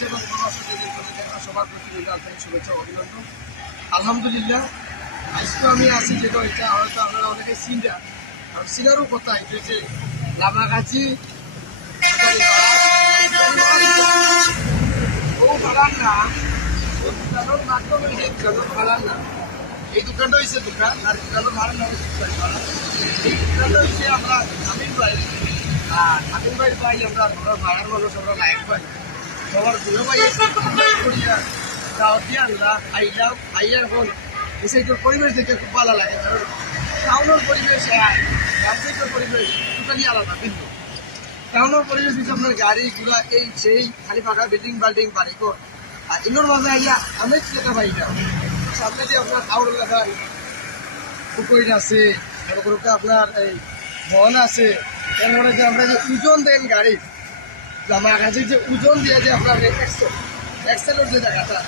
দেশে এবং প্রবাসে সবার প্রতি আন্তরিক শুভেচ্ছা অভিনন্দন। আলহামদুলিল্লাহ আজকে আমি আছি যেটা এটা হয়তো আপনারা অনেকে চিনা আর চিনারও কথা এটা যে লামাগাছি ও বাড়ান না ও দোকানের মাধ্যমে দোকানের বাড়ান না এই দোকানটা হয়েছে দোকান আর দোকানের ভাড়া না এই দোকানটা হচ্ছে আমরা আমিন ভাই আর আমিন ভাই ভাই আমরা ভাড়ার মানুষ আমরা লাইক পাই সবার গুলো ভাই করিয়া দাওয়াত দিয়ে আনলা আইলাম আইয়া এখন এসে পরিবেশ দেখে খুব ভালো লাগে কারণ টাউনের পরিবেশ রাজনৈতিক পরিবেশ টোটালি আলাদা কিন্তু টাউনের পরিবেশ হচ্ছে আপনার গাড়ি ঘোড়া এই সেই খালি ফাঁকা বিল্ডিং বাল্ডিং বাড়ি ঘর আর ইনোর মাঝে আইয়া অনেক লেখা পাইলা সামনে দিয়ে আপনার আউট লেখা পুকুর আছে আপনার এই বন আছে এরপরে যে আমরা যে ওজন দেন গাড়ি আমার কাছে যে ওজন দিয়ে যে আপনার এক্সেলের যে জায়গাটা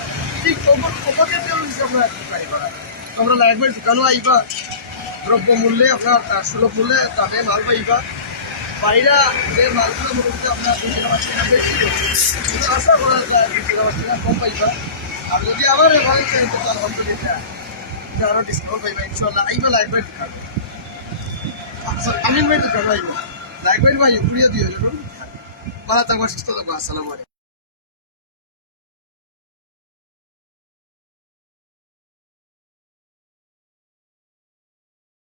ঠিক ওপরে আপনার গাড়ি করা আমরা লাগবে দোকানও আইবা দ্রব্য মূল্যে আপনার সুলভ মূল্যে দামে মাল পাইবা বাইরা যে মালগুলো মূলত আপনার 2 টাকা বেশি আশা করা যায় 2 টাকা কম পাইবা আর যদি আবার ভালো চাই তো আলহামদুলিল্লাহ আরো ডিসকাউন্ট পাইবা ইনশাল্লাহ আইবা লাগবে দোকান আমিন ভাই দোকান আইবা লাগবে ভাই ঘুরিয়ে দিয়ে যাবেন ভালো থাকবা সুস্থ থাকবা আসসালামু আলাইকুম।